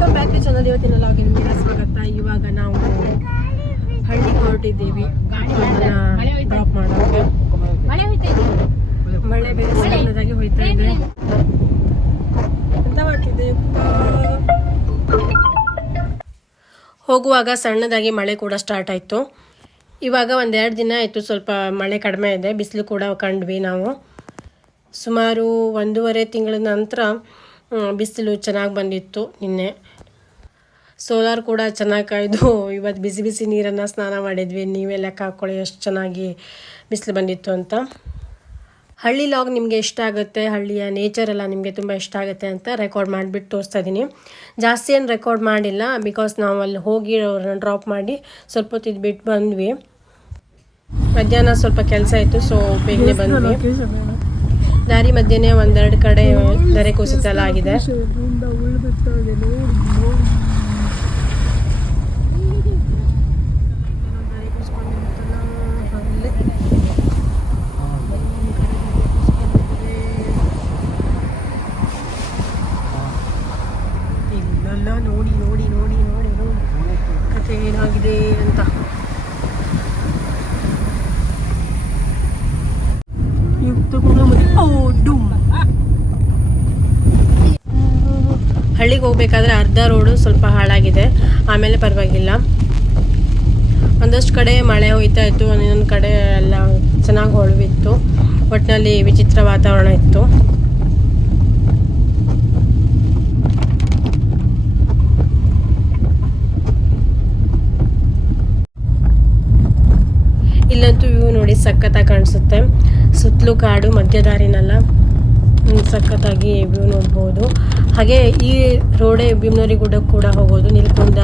Welcome back to channel ಇವತ್ತಿನ ಲಾಗಿನ್ ಸ್ವಾಗತ. ಇವಾಗ ನಾವು ಹಳ್ಳಿ ಹೊರಟಿದ್ದೀವಿ ಡ್ರಾಪ್ ಮಾಡೋಕೆ. ಮಳೆ ಬೇರೆ ಸಣ್ಣದಾಗಿ ಹೋಯ್ತಾ ಇದೆ. ಎಂತ ಮಾಡ್ತಿದ್ದೆ? ಹೋಗುವಾಗ ಸಣ್ಣದಾಗಿ ಮಳೆ ಕೂಡ ಸ್ಟಾರ್ಟ್ ಆಯಿತು. ಇವಾಗ ಒಂದೆರಡು ದಿನ ಆಯಿತು ಸ್ವಲ್ಪ ಮಳೆ ಕಡಿಮೆ ಇದೆ. ಬಿಸಿಲು ಕೂಡ ಕಂಡ್ವಿ ನಾವು. ಸುಮಾರು ಒಂದೂವರೆ ತಿಂಗಳ ನಂತರ ಬಿಸಿಲು ಚೆನ್ನಾಗಿ ಬಂದಿತ್ತು ನಿನ್ನೆ. ಸೋಲಾರ್ ಕೂಡ ಚೆನ್ನಾಗಿ ಕಾಯ್ದು ಇವತ್ತು ಬಿಸಿ ಬಿಸಿ ನೀರನ್ನು ಸ್ನಾನ ಮಾಡಿದ್ವಿ. ನೀವೇ ಲೆಕ್ಕ ಹಾಕ್ಕೊಳ್ಳಿ ಎಷ್ಟು ಚೆನ್ನಾಗಿ ಬಿಸಿಲು ಬಂದಿತ್ತು ಅಂತ. ಹಳ್ಳಿ ಲಾಗ್ ನಿಮಗೆ ಇಷ್ಟ ಆಗುತ್ತೆ ಹಳ್ಳಿಯ ನೇಚರ್ ಎಲ್ಲ ನಿಮಗೆ ತುಂಬ ಇಷ್ಟ ಆಗುತ್ತೆ ಅಂತ ರೆಕಾರ್ಡ್ ಮಾಡಿಬಿಟ್ಟು ತೋರಿಸ್ತಾ ಇದ್ದೀನಿ ಜಾಸ್ತಿ ಏನು ರೆಕಾರ್ಡ್ ಮಾಡಿಲ್ಲ ಬಿಕಾಸ್ ನಾವು ಅಲ್ಲಿ ಹೋಗಿ ಅವ್ರನ್ನ ಡ್ರಾಪ್ ಮಾಡಿ ಸ್ವಲ್ಪ ಹೊತ್ತು ಬಿಟ್ಟು ಬಂದ್ವಿ. ಮಧ್ಯಾಹ್ನ ಸ್ವಲ್ಪ ಕೆಲಸ ಇತ್ತು ಸೊ ಬೇಗನೆ ಬಂದ್ವಿ. ದಾರಿ ಮಧ್ಯೆನೇ ಒಂದೆರಡು ಕಡೆ ದರೆ ಕುಸಿತ ಆಗಿದೆ ಇಲ್ಲೆಲ್ಲ ನೋಡಿ ನೋಡಿ ನೋಡಿ ನೋಡಿ ನೋಡಿ ಕತೆ ಏನಾಗಿದೆ ಅಂತ ಯುಕ್ತ ಗುಣಮತಿ ಓ ಡುಮ್ ಹಳ್ಳಿಗೆ ಹೋಗ್ಬೇಕಾದ್ರೆ ಅರ್ಧ ರೋಡು ಸ್ವಲ್ಪ ಹಾಳಾಗಿದೆ. ಆಮೇಲೆ ಪರವಾಗಿಲ್ಲ. ಒಂದಷ್ಟು ಕಡೆ ಮಳೆ ಹೋಯ್ತಾ ಇತ್ತು ಒಂದೊಂದು ಕಡೆ ಎಲ್ಲ ಚೆನ್ನಾಗಿ ಹೊಳವಿತ್ತು. ಒಟ್ಟಿನಲ್ಲಿ ವಿಚಿತ್ರ ವಾತಾವರಣ ಇತ್ತು. ಇಲ್ಲಂತೂ ವ್ಯೂ ನೋಡಿ ಸಖತ್ತಾಗಿ ಕಾಣಿಸುತ್ತೆ. ಸುತ್ತಲೂ ಕಾಡು, ಮಧ್ಯದಾರಿನಲ್ಲ. ಸಖತ್ತಾಗಿ ವ್ಯೂ ನೋಡ್ಬೋದು. ಹಾಗೆ ಈ ರೋಡೇ ಭೀಮನರಿ ಗುಡ್ಡಕ್ಕೆ ಕೂಡ ಹೋಗೋದು. ನಿಲ್ಕುಂದ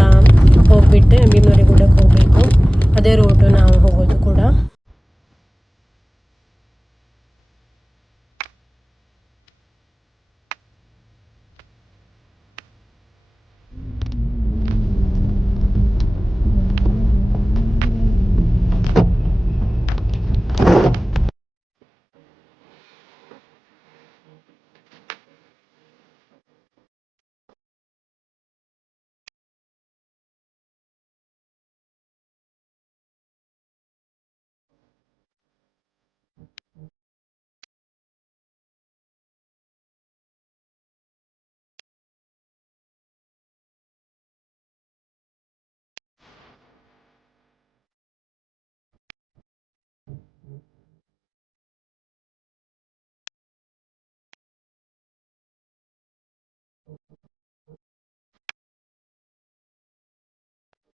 ಹೋಗ್ಬಿಟ್ಟು ಭೀಮನರಿ ಗುಡ್ಡಕ್ಕೆ ಹೋಗಬೇಕು. ಅದೇ ರೋಡು ನಾವು ಹೋಗೋದು ಕೂಡ.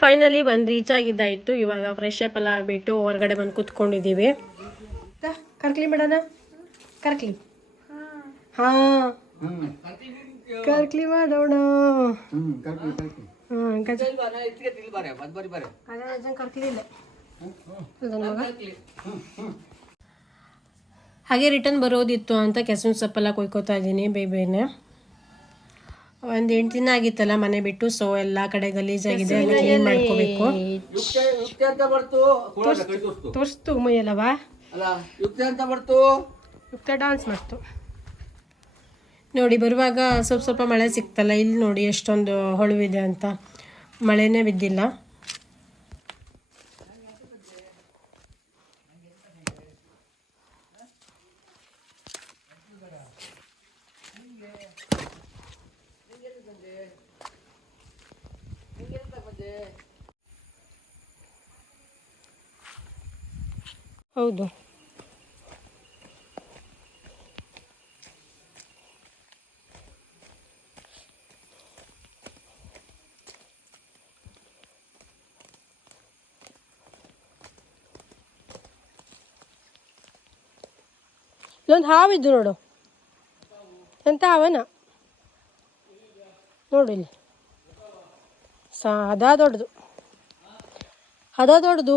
ಫೈನಲಿ ಬಂದು ರೀಚ್ ಆಗಿದ್ದಾಯಿತು. ಇವಾಗ ಫ್ರೆಶ್ ಅಪ್ ಎಲ್ಲ ಆಗಿಬಿಟ್ಟು ಹೊರಗಡೆ ಬಂದು ಕೂತ್ಕೊಂಡಿದ್ದೀವಿ. ಕರ್ಕ್ಲಿ ಮೇಡನ ಕರ್ಕ್ಲಿ. ಹಾಂ. ಕರ್ಕ್ಲಿ ಮಾಡೋಣ? ಹಾಗೆ ರಿಟರ್ನ್ ಬರೋದಿತ್ತು ಅಂತ ಕೆಸವಿನ ಸೊಪ್ಪೆಲ್ಲ ಕೊಯ್ಕೋತಾ ಇದ್ದೀನಿ ಬೇಬೇನೆ. ಒಂದು ಎಂಟು ದಿನ ಆಗಿತ್ತಲ್ಲ ಮನೆ ಬಿಟ್ಟು ಸೊ ಎಲ್ಲ ಕಡೆ ಗಲೀಜಾಗಿದೆ ಎಲ್ಲ ಕ್ಲೀನ್ ಮಾಡ್ಕೋಬೇಕು. ತೋರ್ಸ್ತು ಮೈಯಲ್ಲವಾ ಅಲ್ಲ ಯುಕ್ತಿ ಅಂತ ಬರ್ತು. ಯುಕ್ತ ಡಾನ್ಸ್ ಮಾಡ್ತು. ನೋಡಿ ಬರುವಾಗ ಸ್ವಲ್ಪ ಸ್ವಲ್ಪ ಮಳೆ ಸಿಕ್ತಲ್ಲ ಇಲ್ಲಿ ನೋಡಿ ಎಷ್ಟೊಂದು ಹೊಳುವಿದೆ ಅಂತ. ಮಳೆನೇ ಬಿದ್ದಿಲ್ಲ. ಹೌದು. ಇಲ್ಲೊಂದು ಹಾವಿದ್ದು ನೋಡು. ಎಂತ ಹಾವನ? ನೋಡು ಇಲ್ಲಿ. ಸಾ ಅದಾ ದೊಡ್ಡದು. ಅದಾ ದೊಡ್ಡದು.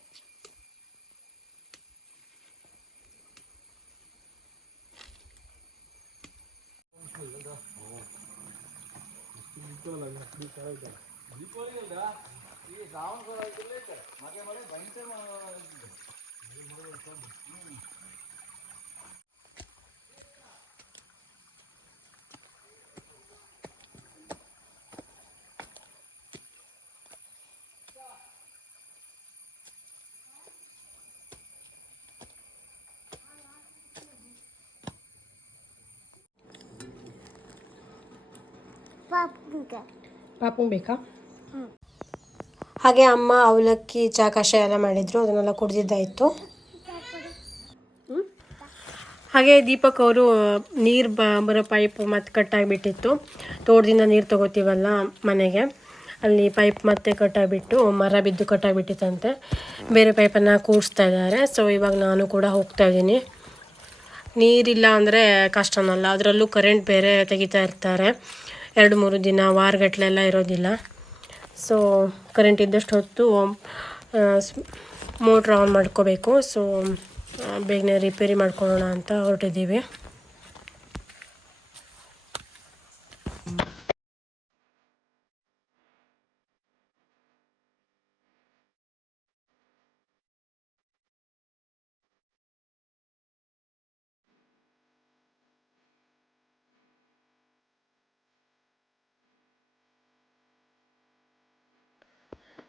ಮೇಲೆ ಇದ್ದು ಕ್ಯಾರೆಲ್ಲ ಕೈಲಿ ಬಿಡ್ತೀಡ ಹಾವಿದ್ದು ಬರಡ್ದೆ ಪಾಪು ಬೇಕಾ? ಹಾಗೆ ಅಮ್ಮ ಅವಲಕ್ಕಿ ಚಾ ಕಷಾಯ ಎಲ್ಲ ಮಾಡಿದ್ರು ಅದನ್ನೆಲ್ಲ ಕುಡಿದಿದ್ದಾಯಿತು. ಹಾಗೆ ದೀಪಕ್ ಅವರು ನೀರು ಬ ಬರೋ ಪೈಪ್ ಮತ್ತೆ ಕಟ್ಟಾಗಿಬಿಟ್ಟಿತ್ತು ತೋಟದಿಂದ ನೀರು ತಗೋತೀವಲ್ಲ ಮನೆಗೆ ಅಲ್ಲಿ ಪೈಪ್ ಮತ್ತೆ ಕಟ್ಟಾಗಿಬಿಟ್ಟು ಮರ ಬಿದ್ದು ಕಟ್ಟಾಗಿಬಿಟ್ಟಿತ್ತಂತೆ ಬೇರೆ ಪೈಪನ್ನು ಕೂಡಿಸ್ತಾ ಇದ್ದಾರೆ ಸೊ ಇವಾಗ ನಾನು ಕೂಡ ಹೋಗ್ತಾ ಇದ್ದೀನಿ. ನೀರಿಲ್ಲ ಅಂದರೆ ಕಷ್ಟನಲ್ಲ ಅದರಲ್ಲೂ ಕರೆಂಟ್ ಬೇರೆ ತೆಗಿತಾ ಇರ್ತಾರೆ. ಎರಡು ಮೂರು ದಿನ ವಾರಗಟ್ಟಲೆಲ್ಲ ಇರೋದಿಲ್ಲ. ಸೊ ಕರೆಂಟ್ ಇದ್ದಷ್ಟು ಹೊತ್ತು ಮೋಟ್ರ್ ಆನ್ ಮಾಡ್ಕೋಬೇಕು. ಸೊ ಬೇಗನೆ ರಿಪೇರಿ ಮಾಡ್ಕೊಳ್ಳೋಣ ಅಂತ ಹೊರಟಿದ್ದೀವಿ.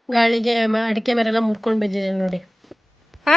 ಗಾಳಿಗೆ ಮ- ಅಡಿಕೆ ಮರ ಎಲ್ಲ ಮುರ್ಕೊಂಡು ಬಿದ್ದಿದೆ ನೋಡಿ ಹಾ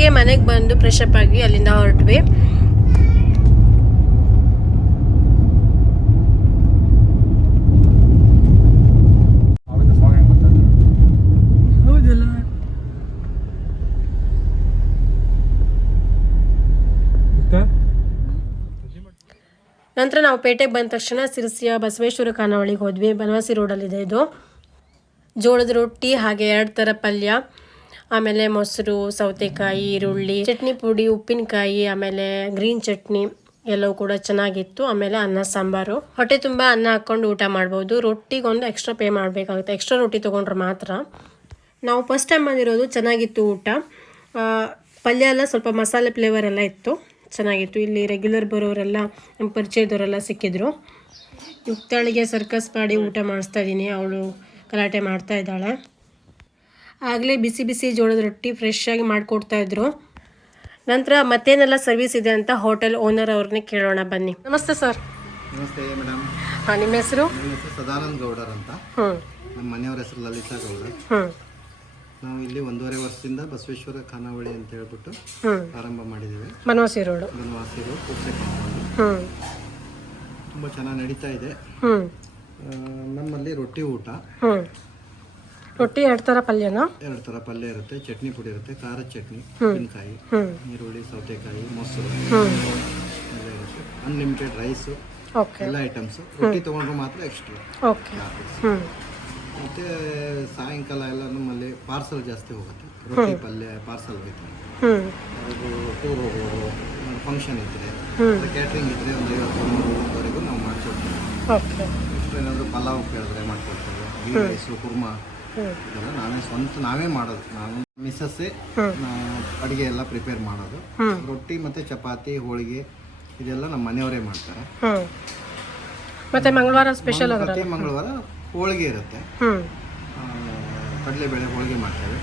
ಹಾಗೆ ಮನೆಗೆ ಬಂದು ಫ್ರೆಶ್ ಅಪ್ ಆಗಿ ಅಲ್ಲಿಂದ ಹೊರಟ್ವಿ. ನಂತರ ನಾವು ಪೇಟೆಗೆ ಬಂದ ತಕ್ಷಣ ಸಿರಸಿಯ ಬಸವೇಶ್ವರ ಖಾನಾವಳಿಗೆ ಹೋದ್ವಿ. ಬನವಾಸಿ ರೋಡಲ್ಲಿದೆ ಇದು. ಜೋಳದ ರೊಟ್ಟಿ ಹಾಗೆ ಎರಡು ಥರ ಪಲ್ಯ. ಆಮೇಲೆ ಮೊಸರು, ಸೌತೆಕಾಯಿ, ಈರುಳ್ಳಿ, ಚಟ್ನಿ ಪುಡಿ, ಉಪ್ಪಿನಕಾಯಿ, ಆಮೇಲೆ ಗ್ರೀನ್ ಚಟ್ನಿ ಎಲ್ಲವೂ ಕೂಡ ಚೆನ್ನಾಗಿತ್ತು. ಆಮೇಲೆ ಅನ್ನ, ಸಾಂಬಾರು. ಹೊಟ್ಟೆ ತುಂಬ ಅನ್ನ ಹಾಕ್ಕೊಂಡು ಊಟ ಮಾಡ್ಬೋದು. ರೊಟ್ಟಿಗೊಂದು ಎಕ್ಸ್ಟ್ರಾ ಪೇ ಮಾಡಬೇಕಾಗುತ್ತೆ. ಎಕ್ಸ್ಟ್ರಾ ರೊಟ್ಟಿ ತೊಗೊಂಡ್ರೆ ಮಾತ್ರ. ನಾವು ಫಸ್ಟ್ ಟೈಮ್ ಬಂದಿರೋದು ಚೆನ್ನಾಗಿತ್ತು ಊಟ. ಪಲ್ಯ ಎಲ್ಲ ಸ್ವಲ್ಪ ಮಸಾಲೆ ಫ್ಲೇವರ್ ಎಲ್ಲ ಇತ್ತು. ಚೆನ್ನಾಗಿತ್ತು. ಇಲ್ಲಿ ರೆಗ್ಯುಲರ್ ಬರೋರೆಲ್ಲ ನಮ್ಮ ಪರಿಚಯದವರೆಲ್ಲ ಸಿಕ್ಕಿದ್ರು. ಯುಕ್ತಾಳಿಗೆ ಸರ್ಕಸ್ ಮಾಡಿ ಊಟ ಮಾಡಿಸ್ತಾ ಇದ್ದೀನಿ. ಅವಳು ಗಲಾಟೆ ಮಾಡ್ತಾ ಇದ್ದಾಳೆ. ಆಗಲೇ ಬಿಸಿ ಬಿಸಿ ಜೋಳದ ರೊಟ್ಟಿ ಫ್ರೆಶ್ ಆಗಿ ಮಾಡಿಕೊಡ್ತಾ ಇದ್ರು. ನಂತರ ಮತ್ತೇನೆಲ್ಲ ಸರ್ವಿಸ್ ಇದೆ ಅಂತ ಹೋಟೆಲ್ ಓನರ್ ಅವ್ರನ್ನೇ ಕೇಳೋಣ ಬನ್ನಿ. ನಮಸ್ತೆ ಸರ್ ನಮಸ್ತೆ ಮೇಡಮ್ ಹಾಂ ನಿಮ್ಮ ಹೆಸರು? ನನ್ನ ಹೆಸರು ಸದಾನಂದ ಗೌಡರ್ ಅಂತ. ಹ್ಞೂ ನಮ್ಮ ಮನೆಯವ್ರ ಹೆಸರು ಲಲಿತಾ ಗೌಡರ್ ಹ್ಞೂ ನಾವು ಇಲ್ಲಿ ಒಂದೂವರೆ ವರ್ಷದಿಂದ ಬಸವೇಶ್ವರ ಖಾನಾವಳಿ ಅಂತ ಹೇಳ್ಬಿಟ್ಟು ಹ್ಞೂ ಆರಂಭ ಮಾಡಿದ್ದೇವೆ. ಬನವಾಸಿ ರೋಡು. ಬನವಾಸಿ ರೋಡ್ ಹ್ಞೂ ತುಂಬ ಚೆನ್ನಾಗಿ ನಡೀತಾ ಇದೆ. ಹ್ಞೂ ಆ, ನಮ್ಮಲ್ಲಿ ರೊಟ್ಟಿ ಊಟ. ಹ್ಞೂ ರೊಟ್ಟಿ ಎರಡು ಥರ ಪಲ್ಯನ? ಎರಡು ಥರ ಪಲ್ಯ ಇರುತ್ತೆ ಚಟ್ನಿ ಪುಡಿ ಇರುತ್ತೆ ಖಾರದ ಚಟ್ನಿ ಉಪ್ಪಿನಕಾಯಿ ಈರುಳ್ಳಿ ಸೌತೆಕಾಯಿ ಮೊಸರು. ಹ್ಞೂ ಎಲ್ಲ ಇರುತ್ತೆ. ಅನ್ಲಿಮಿಟೆಡ್ ರೈಸು ಓಕೆ ಎಲ್ಲ ಐಟಮ್ಸು ರೊಟ್ಟಿ ತೊಗೊಂಡ್ರೆ ಮಾತ್ರ ಎಕ್ಸ್ಟ್ರಾ ಓಕೆ ಮತ್ತು ಸಾಯಂಕಾಲ ಎಲ್ಲ ನಮ್ಮಲ್ಲಿ ಪಾರ್ಸಲ್ ಜಾಸ್ತಿ ಹೋಗುತ್ತೆ. ರೊಟ್ಟಿ ಪಲ್ಯ ಪಾರ್ಸಲ್ ಅದು ಟೂರ್ ಹೋಗೋರು ಫಂಕ್ಷನ್ ಇದ್ರೆ ಕ್ಯಾಟ್ರಿಂಗ್ ಇದ್ದರೆ ಒಂದು ಐವತ್ತು ಮೂರುವರೆಗೂ ನಾವು ಮಾಡಿಕೊಡ್ತೀವಿ ಪಲಾವ್ ಕೇಳಿದ್ರೆ ಮಾಡ್ಕೊಡ್ತೀವಿ ಗೀ ರೈಸು ಕುರ್ಮಾ ಇದೆಲ್ಲ ನಾವೇ ಸ್ವಂತ ನಾವೇ ಮಾಡೋದು. ನಾನು ಮಿಸ್ಸಸ್ಸೇ ಅಡುಗೆ ಎಲ್ಲ ಪ್ರಿಪೇರ್ ಮಾಡೋದು. ರೊಟ್ಟಿ ಮತ್ತೆ ಚಪಾತಿ ಹೋಳಿಗೆ ಇದೆಲ್ಲ ನಮ್ಮ ಮನೆಯವರೇ ಮಾಡ್ತಾರೆ. ಮತ್ತೆ ಮಂಗಳವಾರ ಸ್ಪೆಷಲ್ ಪ್ರತಿ ಮಂಗಳವಾರ ಹೋಳಿಗೆ ಇರುತ್ತೆ. ಕಡಲೆ ಬೇಳೆ ಕಡಲೆಬೇಳೆ ಹೋಳಿಗೆ ಮಾಡ್ತೇವೆ.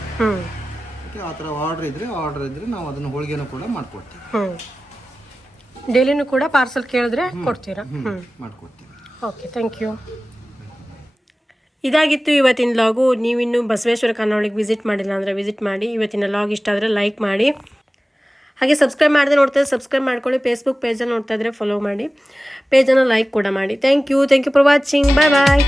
ಆ ಥರ ಆರ್ಡ್ರ್ ಇದ್ದರೆ ಆರ್ಡ್ರ್ ಇದ್ದರೆ ನಾವು ಅದನ್ನು ಹೋಳಿಗೆನೂ ಕೂಡ ಮಾಡ್ಕೊಡ್ತೀವಿ. ಡೈಲಿನೂ ಕೂಡ ಪಾರ್ಸಲ್ ಕೇಳಿದ್ರೆ ಕೊಡ್ತೀರಾ? ಮಾಡಿಕೊಡ್ತೀವಿ. ಓಕೆ ಥ್ಯಾಂಕ್ ಯು ಇದಾಗಿತ್ತು ಇವತ್ತಿನ ಲಾಗು. ನೀವಿನ್ನೂ ಬಸವೇಶ್ವರ ಖಾನಾವಳಿಗೆ ವಿಸಿಟ್ ಮಾಡಿಲ್ಲ ಅಂದರೆ ವಿಸಿಟ್ ಮಾಡಿ. ಇವತ್ತಿನ ಲಾಗ್ ಇಷ್ಟ ಆದರೆ ಲೈಕ್ ಮಾಡಿ. ಹಾಗೆ ಸಬ್ಸ್ಕ್ರೈಬ್ ಮಾಡಿದ್ರೆ ನೋಡ್ತಾ ಸಬ್ಸ್ಕ್ರೈಬ್ ಮಾಡ್ಕೊಳ್ಳಿ. ಫೇಸ್ಬುಕ್ ಪೇಜನ್ನು ನೋಡ್ತಾ ಇದ್ರೆ ಫಾಲೋ ಮಾಡಿ. ಪೇಜನ್ನು ಲೈಕ್ ಕೂಡ ಮಾಡಿ. Thank you thank you for watching bye bye